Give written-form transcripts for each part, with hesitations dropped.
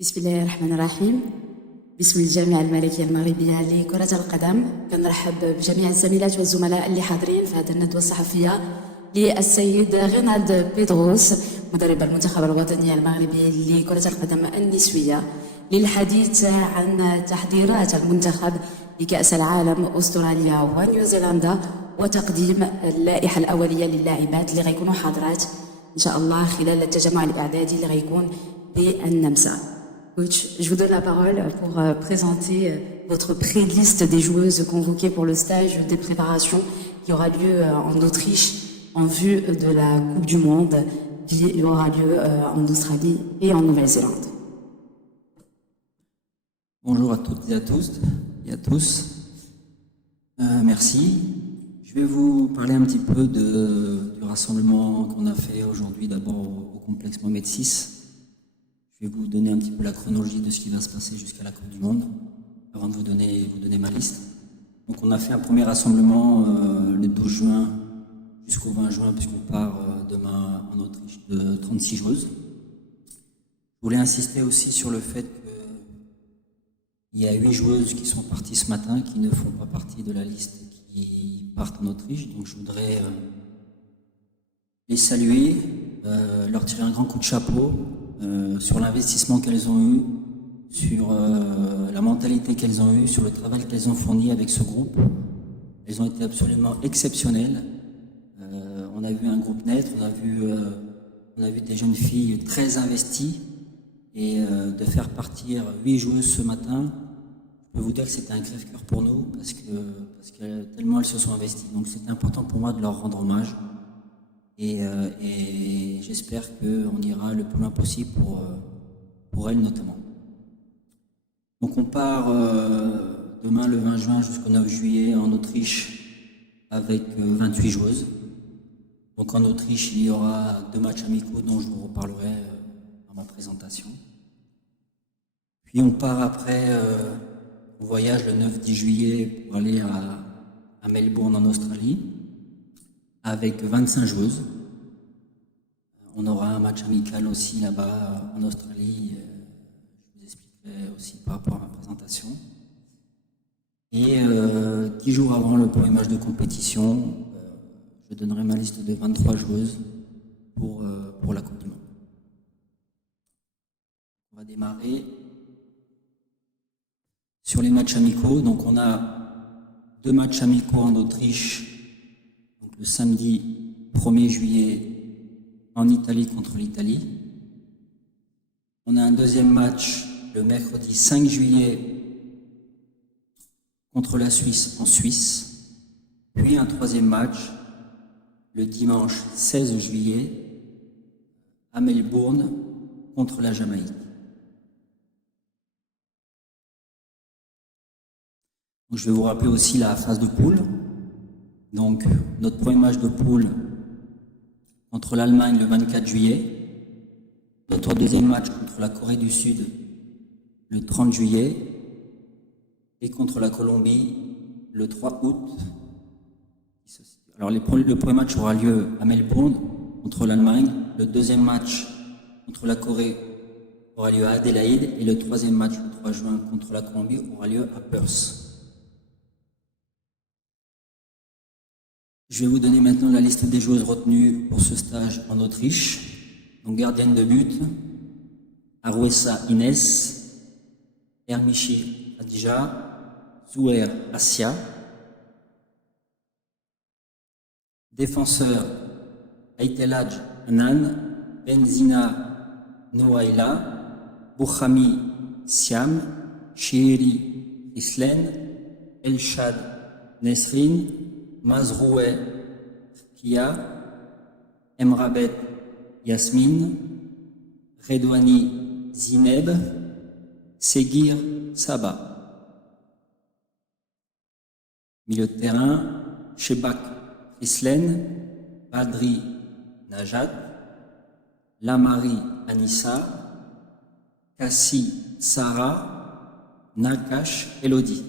بسم الله الرحمن الرحيم. باسم الجامعة الملكية المغربية لكرة القدم كنرحب بجميع الزميلات والزملاء اللي حاضرين في هذه الندوة الصحفية للسيد غينالد بيدروس مدرب المنتخب الوطني المغربي لكرة القدم النسوية للحديث عن تحضيرات المنتخب لكأس العالم أستراليا ونيوزيلندا وتقديم اللائحة الأولية للاعبات اللي غيكونوا حاضرات إن شاء الله خلال التجمع الإعدادي اللي غيكون بالنمسا. Coach, je vous donne la parole pour présenter votre pré-liste des joueuses convoquées pour le stage des préparations qui aura lieu en Autriche en vue de la Coupe du Monde qui aura lieu en Australie et en Nouvelle-Zélande. Bonjour à toutes et à tous. Merci. Je vais vous parler un petit peu du rassemblement qu'on a fait aujourd'hui d'abord au complexe Mohamed VI. Je vais vous donner un petit peu la chronologie de ce qui va se passer jusqu'à la Coupe du Monde, avant de vous donner ma liste. Donc on a fait un premier rassemblement le 12 juin jusqu'au 20 juin, puisqu'on part demain en Autriche, de 36 joueuses. Je voulais insister aussi sur le fait qu'il y a 8 joueuses qui sont parties ce matin, qui ne font pas partie de la liste qui partent en Autriche. Donc je voudrais les saluer, leur tirer un grand coup de chapeau sur l'investissement qu'elles ont eu, sur la mentalité qu'elles ont eue, sur le travail qu'elles ont fourni avec ce groupe. Elles ont été absolument exceptionnelles. On a vu un groupe naître, on a vu des jeunes filles très investies, et de faire partir 8 joueuses ce matin, je peux vous dire que c'était un crève-cœur pour nous, parce que tellement elles se sont investies. Donc c'était important pour moi de leur rendre hommage. Et j'espère qu'on ira le plus loin possible pour elles notamment. Donc on part demain le 20 juin jusqu'au 9 juillet en Autriche avec 28 joueuses. Donc en Autriche il y aura 2 matchs amicaux dont je vous reparlerai dans ma présentation. Puis on part après au voyage le 9-10 juillet pour aller à Melbourne en Australie, avec 25 joueuses. On aura un match amical aussi là-bas en Australie. Je vous expliquerai aussi par rapport à ma présentation. Et 10 jours avant le premier match de compétition, je donnerai ma liste de 23 joueuses pour la Coupe du Monde. On va démarrer sur les matchs amicaux. Donc on a 2 matchs amicaux en Autriche. Le samedi 1er juillet en Italie contre l'Italie. On a un deuxième match le mercredi 5 juillet contre la Suisse en Suisse. Puis un troisième match le dimanche 16 juillet à Melbourne contre la Jamaïque. Donc, je vais vous rappeler aussi la phase de poule. Donc, notre premier match de poule contre l'Allemagne le 24 juillet. Notre deuxième match contre la Corée du Sud le 30 juillet. Et contre la Colombie le 3 août. Alors, le premier match aura lieu à Melbourne contre l'Allemagne. Le deuxième match contre la Corée aura lieu à Adélaïde. Et le troisième match le 3 juin contre la Colombie aura lieu à Perth. Je vais vous donner maintenant la liste des joueuses retenues pour ce stage en Autriche. Donc gardienne de but, Arouessa Inès, Ermichi Adija, Zouer Assia. Défenseur, Aitelaj Anan, Benzina Nouaila, Boukhami Siam, Shiri Islen, Elshad Nesrin, Mazroué Kia, Emrabet Yasmine, Redouani Zineb, Seguir Saba. Milieu de terrain, Shebak Islen, Badri Najat, Lamari Anissa, Kassi Sarah, Nakash Elodie.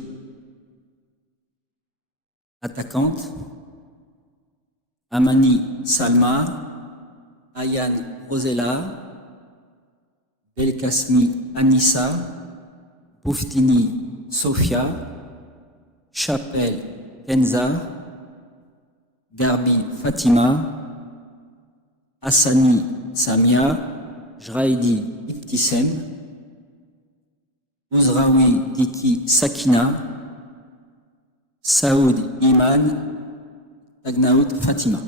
Attaquante, Amani Salma, Ayan Rosella, Belkacmi Anissa, Pouftini Sofia, Chapelle Kenza, Garbi Fatima, Hassani Samia, Jraidi Ibtissem, Ouzraoui Diki Sakina, Saoud Iman, Tagnaoud Fatima.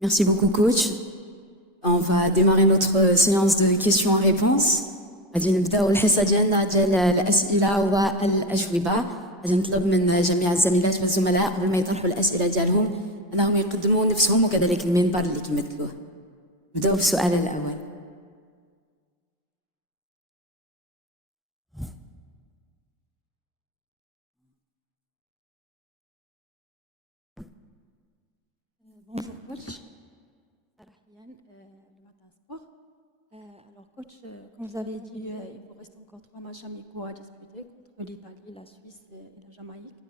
Merci beaucoup, coach. On va démarrer notre séance de questions-réponses. غادي نبداو الحصه ديالنا ديال الاسئله والاجوبه. غادي نطلب من جميع الزميلات والزملاء قبل ما يطرحوا الاسئله ديالهم انهم يقدموا نفسهم وكذلك المنبر اللي كيمثلوه. نبداو بالسؤال الاول. Bonjour coach, Sarah Hian, le matin sport. Alors coach, comme vous avez dit, il vous reste encore 3 matchs amicaux à disputer contre l'Italie, la Suisse et la Jamaïque.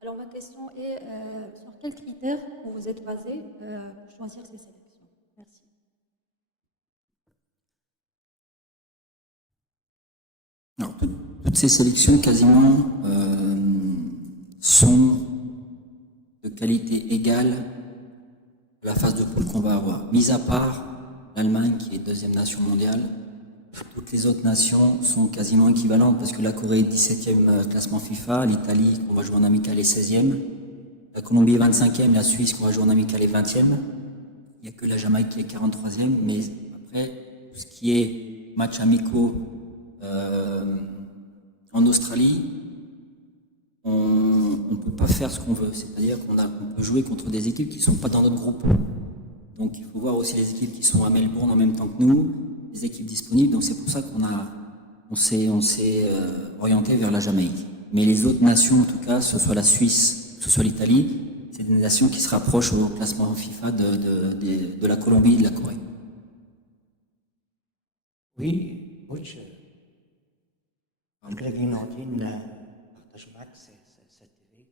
Alors ma question est, sur quels critères vous vous êtes basé pour choisir ces sélections? Merci. Alors, toutes ces sélections quasiment sont de qualité égale à la phase de poule qu'on va avoir. Mis à part l'Allemagne qui est deuxième nation mondiale, toutes les autres nations sont quasiment équivalentes parce que la Corée est 17e classement FIFA, l'Italie qu'on va jouer en amical est 16e, la Colombie est 25e, la Suisse qu'on va jouer en amical est 20e, il n'y a que la Jamaïque qui est 43e, mais après tout ce qui est matchs amicaux en Australie, on ne peut pas faire ce qu'on veut, c'est-à-dire qu'on peut jouer contre des équipes qui ne sont pas dans notre groupe. Donc il faut voir aussi les équipes qui sont à Melbourne en même temps que nous, les équipes disponibles, donc c'est pour ça qu'on s'est orienté vers la Jamaïque. Mais les autres nations, en tout cas, que ce soit la Suisse, que ce soit l'Italie, c'est des nations qui se rapprochent au classement FIFA de la Colombie et de la Corée. Oui, coach, Greg Nordine partage Max, cette TV,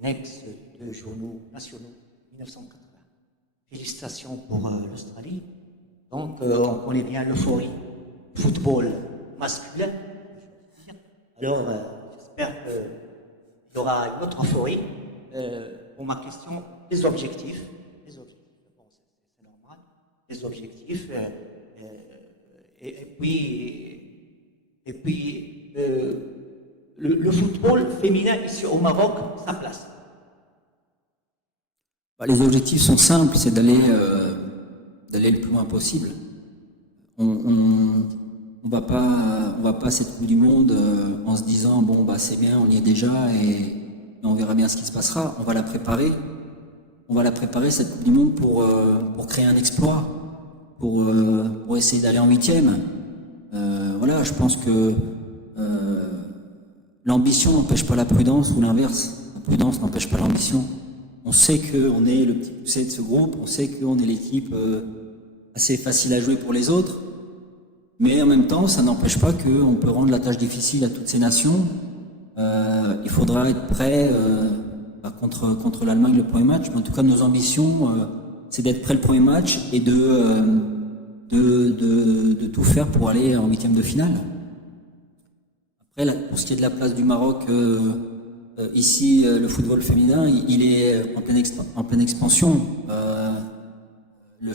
un ex de journaux nationaux 1980. Félicitations pour l'Australie. Donc, on connaît bien l'euphorie. Football masculin. Alors, j'espère qu'il y aura une autre euphorie. Pour ma question, les objectifs. Bon, c'est normal. Les objectifs. Et puis le football féminin ici au Maroc, sa place. Les objectifs sont simples, c'est d'aller le plus loin possible. On va pas à cette Coupe du Monde en se disant bon bah c'est bien, on y est déjà et on verra bien ce qui se passera. On va la préparer. On va la préparer cette Coupe du Monde pour créer un exploit, pour essayer d'aller en 8e. Voilà, je pense que l'ambition n'empêche pas la prudence ou l'inverse. La prudence n'empêche pas l'ambition. On sait qu'on est le petit poussé de ce groupe, on sait qu'on est l'équipe assez facile à jouer pour les autres, mais en même temps, ça n'empêche pas qu'on peut rendre la tâche difficile à toutes ces nations. Il faudra être prêt contre l'Allemagne le premier match, mais en tout cas, nos ambitions, c'est d'être prêt le premier match et de tout faire pour aller en 8e de finale. Après, pour ce qui est de la place du Maroc, ici, le football féminin, il est en pleine expansion. Le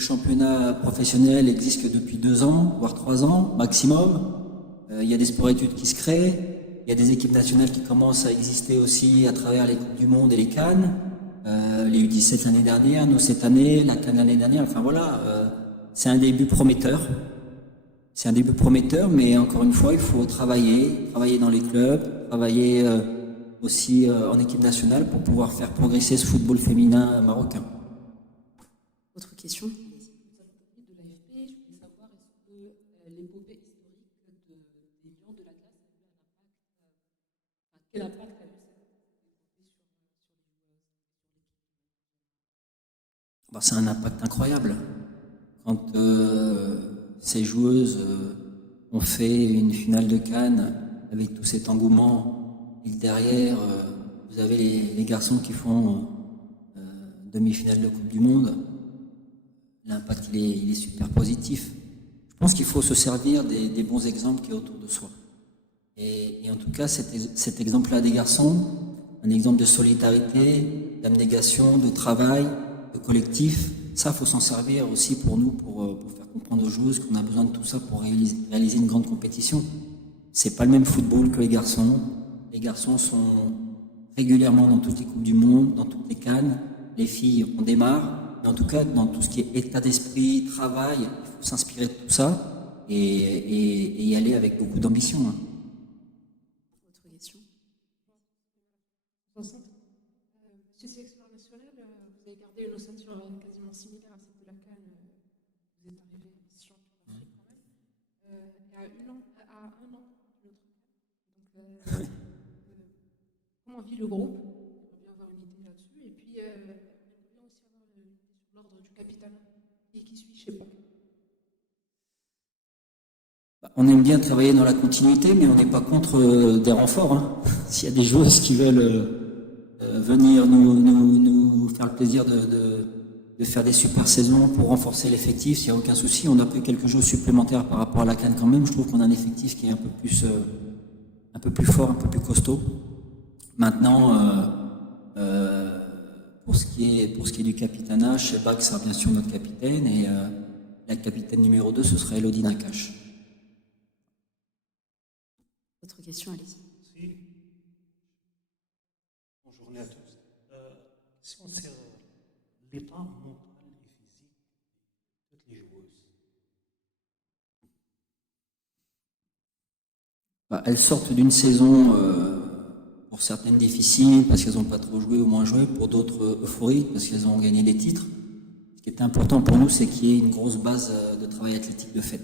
championnat professionnel existe que depuis 2 ans, voire 3 ans maximum. Il y a des sports-études qui se créent. Il y a des équipes nationales qui commencent à exister aussi à travers les Coupes du Monde et les CAN. Les U17 l'année dernière, nous cette année, la CAN l'année dernière. Enfin voilà, c'est un début prometteur. C'est un début prometteur, mais encore une fois, il faut travailler dans les clubs, travailler aussi en équipe nationale pour pouvoir faire progresser ce football féminin marocain. Autre question? Vous avez parlé de l'AFP, je voulais savoir est-ce que l'épopée historique des Lions de l'Atlas a eu un impact, quel impact a eu cette épopée sur l'équipe? C'est un impact incroyable. Quand ces joueuses ont fait une finale de Cannes avec tout cet engouement, et derrière, vous avez les garçons qui font demi-finale de Coupe du Monde. l'impact il est super positif. Je pense qu'il faut se servir des bons exemples qui est autour de soi. Et en tout cas, cet exemple-là des garçons, un exemple de solidarité, d'abnégation, de travail, de collectif, ça, faut s'en servir aussi pour nous, pour faire comprendre aux joueuses qu'on a besoin de tout ça pour réaliser une grande compétition. C'est pas le même football que les garçons. Les garçons sont régulièrement dans toutes les coupes du monde, dans toutes les CAN. Les filles, on démarre. Mais en tout cas, dans tout ce qui est état d'esprit, travail, il faut s'inspirer de tout ça et y aller avec beaucoup d'ambition. Hein. Autre question. Monsieur le sélectionneur national, vous avez gardé une ossature quasiment similaire à celle de la CAN. Vous êtes arrivé champion d'Afrique quand même. Et à un an de notre CAN. Donc, comment vit le groupe? On va bien avoir une idée là-dessus. Et puis, on aimerait bien aussi avoir une idée sur l'ordre du capitaine. Et qui suit, je ne sais pas. On aime bien travailler dans la continuité, mais on n'est pas contre des renforts. Hein. S'il y a des joueuses qui veulent venir nous faire le plaisir de faire des super saisons pour renforcer l'effectif, il n'y a aucun souci. On a pris quelques joueurs supplémentaires par rapport à la CAN quand même. Je trouve qu'on a un effectif qui est un peu plus fort, un peu plus costaud. Maintenant, pour ce qui est du capitanat, Shebak sera bien sûr notre capitaine et la capitaine numéro 2, ce sera Elodie Nakache. Autre question, allez-y. Merci. Bonne journée à tous. Question sur l'état mental et physique de toutes les joueuses. Elles sortent d'une saison, pour certaines difficile, parce qu'elles n'ont pas trop joué ou moins joué, pour d'autres euphoriques, parce qu'elles ont gagné des titres. Ce qui est important pour nous, c'est qu'il y ait une grosse base de travail athlétique de fait.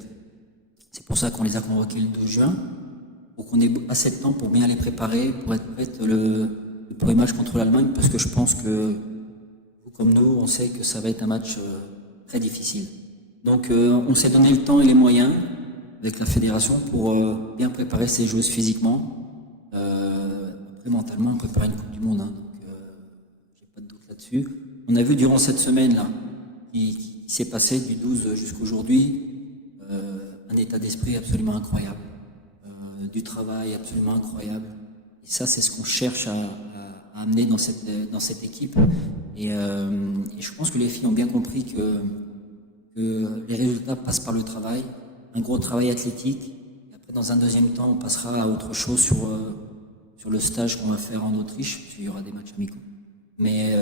C'est pour ça qu'on les a convoqués le 12 juin, pour qu'on ait assez de temps pour bien les préparer, pour être prêtes le premier match contre l'Allemagne, parce que je pense que, vous comme nous, on sait que ça va être un match très difficile. Donc on s'est donné le temps et les moyens avec la fédération pour bien préparer ces joueuses physiquement. Après, mentalement, préparer une Coupe du Monde. Hein, donc j'ai pas de doute là-dessus. On a vu durant cette semaine-là, qui s'est passé du 12 jusqu'aujourd'hui, un état d'esprit absolument incroyable. Du travail absolument incroyable. Et ça, c'est ce qu'on cherche à amener dans cette équipe. Et je pense que les filles ont bien compris que les résultats passent par le travail, un gros travail athlétique. Et après, dans un deuxième temps, on passera à autre chose sur le stage qu'on va faire en Autriche, parce qu'il y aura des matchs amicaux. Mais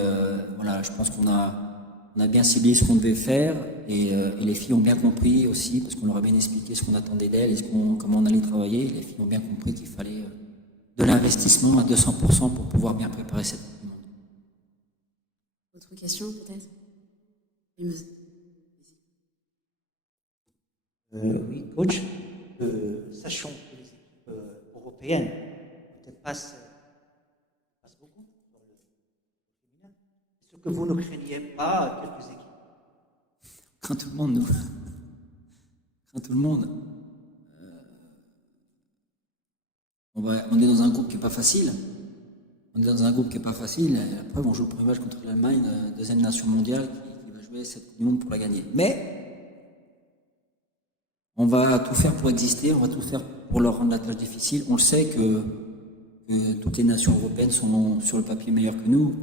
voilà, je pense qu'on a bien ciblé ce qu'on devait faire et les filles ont bien compris aussi, parce qu'on leur a bien expliqué ce qu'on attendait d'elles et comment on allait travailler. Les filles ont bien compris qu'il fallait de l'investissement à 200% pour pouvoir bien préparer cette Coupe du Monde. Autre question, peut-être? Oui, coach, sachant que les équipes européennes peut-être passent beaucoup sur le féminin, est-ce que vous ne craignez pas quelques équipes? Craint tout le monde, nous. Craint tout le monde. On est dans un groupe qui n'est pas facile. Après, on joue le premier match contre l'Allemagne, deuxième nation mondiale, qui va jouer cette Coupe du Monde pour la gagner. Mais on va tout faire pour exister, on va tout faire pour leur rendre la tâche difficile. On le sait que toutes les nations européennes sont sur le papier meilleures que nous.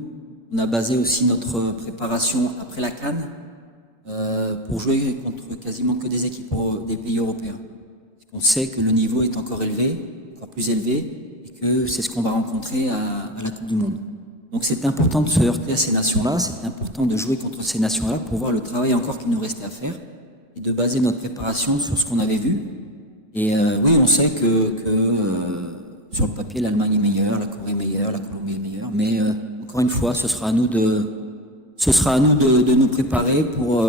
On a basé aussi notre préparation après la CAN pour jouer contre quasiment que des équipes des pays européens. Parce qu'on sait que le niveau est encore élevé, encore plus élevé, et que c'est ce qu'on va rencontrer à la Coupe du Monde. Donc c'est important de se heurter à ces nations-là, c'est important de jouer contre ces nations-là pour voir le travail encore qu'il nous restait à faire et de baser notre préparation sur ce qu'on avait vu. Et oui, on sait que sur le papier, l'Allemagne est meilleure, la Corée est meilleure, la Colombie est meilleure, mais encore une fois, ce sera à nous de nous préparer pour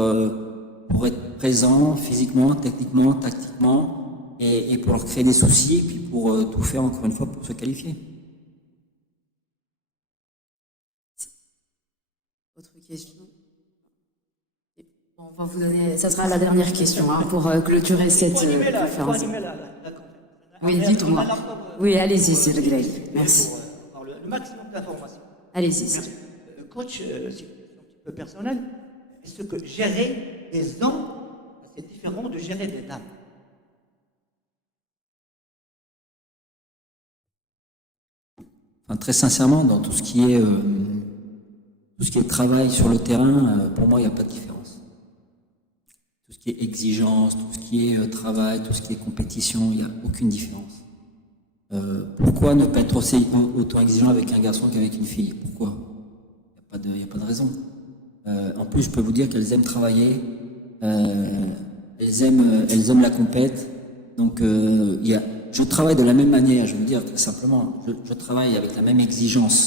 être présents physiquement, techniquement, tactiquement, et pour leur créer des soucis, et puis pour tout faire encore une fois pour se qualifier. Autre question? Bon, on va vous donner, ça sera la dernière question hein, pour clôturer cette conférence. Oui, dites-moi. Oui, allez-y, c'est réglé. Merci. Pour avoir le maximum d'informations. Allez-y. Coach, c'est une question un petit peu personnelle. Est-ce que gérer des hommes, c'est différent de gérer des dames. Enfin, très sincèrement, dans tout ce qui est travail sur le terrain, pour moi, il n'y a pas de différence. Tout ce qui est exigence, tout ce qui est travail, tout ce qui est compétition, il n'y a aucune différence. Pourquoi ne pas être aussi autant exigeant avec un garçon qu'avec une fille? Pourquoi? Il n'y a pas de raison. En plus, je peux vous dire qu'elles aiment travailler, elles aiment la compète. Donc, je travaille de la même manière, je veux dire très simplement, je travaille avec la même exigence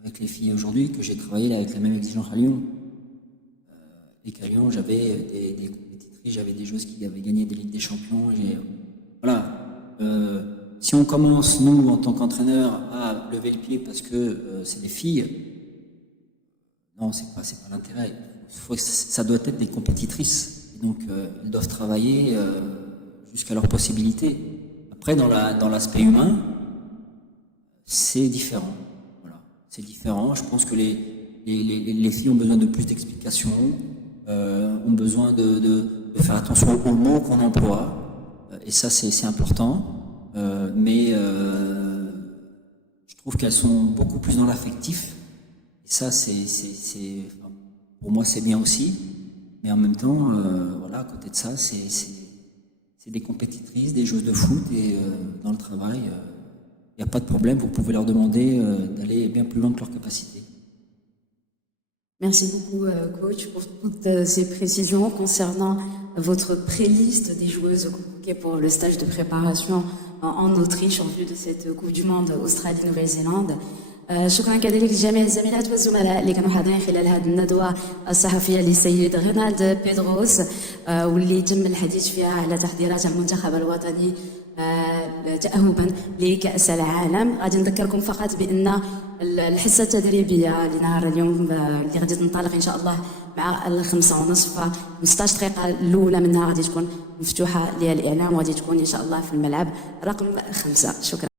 avec les filles aujourd'hui que j'ai travaillé avec la même exigence à Lyon. Et qu'à Lyon, j'avais des compétitrices, j'avais des joueuses qui avaient gagné des Ligues des Champions. Voilà. Si on commence, nous, en tant qu'entraîneurs, à lever le pied parce que c'est des filles, non, c'est pas l'intérêt. Ça doit être des compétitrices. Et donc, elles doivent travailler jusqu'à leurs possibilités. Après, dans l'aspect humain, c'est différent. Voilà. C'est différent. Je pense que les filles ont besoin de plus d'explications, ont besoin de faire attention aux mots qu'on emploie. Et ça, c'est important. Mais je trouve qu'elles sont beaucoup plus dans l'affectif. Et ça, enfin, pour moi, c'est bien aussi. Mais en même temps, voilà, à côté de ça, c'est des compétitrices, des joueuses de foot. Et dans le travail, il n'y a pas de problème. Vous pouvez leur demander d'aller bien plus loin que leur capacité. Merci beaucoup, coach, pour toutes ces précisions concernant votre pré-liste des joueuses convoquées pour le stage de préparation en Autriche en vue de cette Coupe du Monde Australie-Nouvelle-Zélande. شكرا كذلك لجميع الزميلات والزملاء اللي كانوا حاضرين خلال هذه الندوة الصحفية للسيد غينالد بيدروس واللي تم الحديث فيها على تحضيرات المنتخب الوطني تأهبا لكأس العالم. غادي نذكركم فقط بأن الحصة التدريبية لنهار اليوم اللي غادي تنطلق إن شاء الله مع 5:30 15 دقيقة الأولى منها غادي تكون مفتوحة للإعلام وغادي تكون إن شاء الله في الملعب رقم 5. شكرا.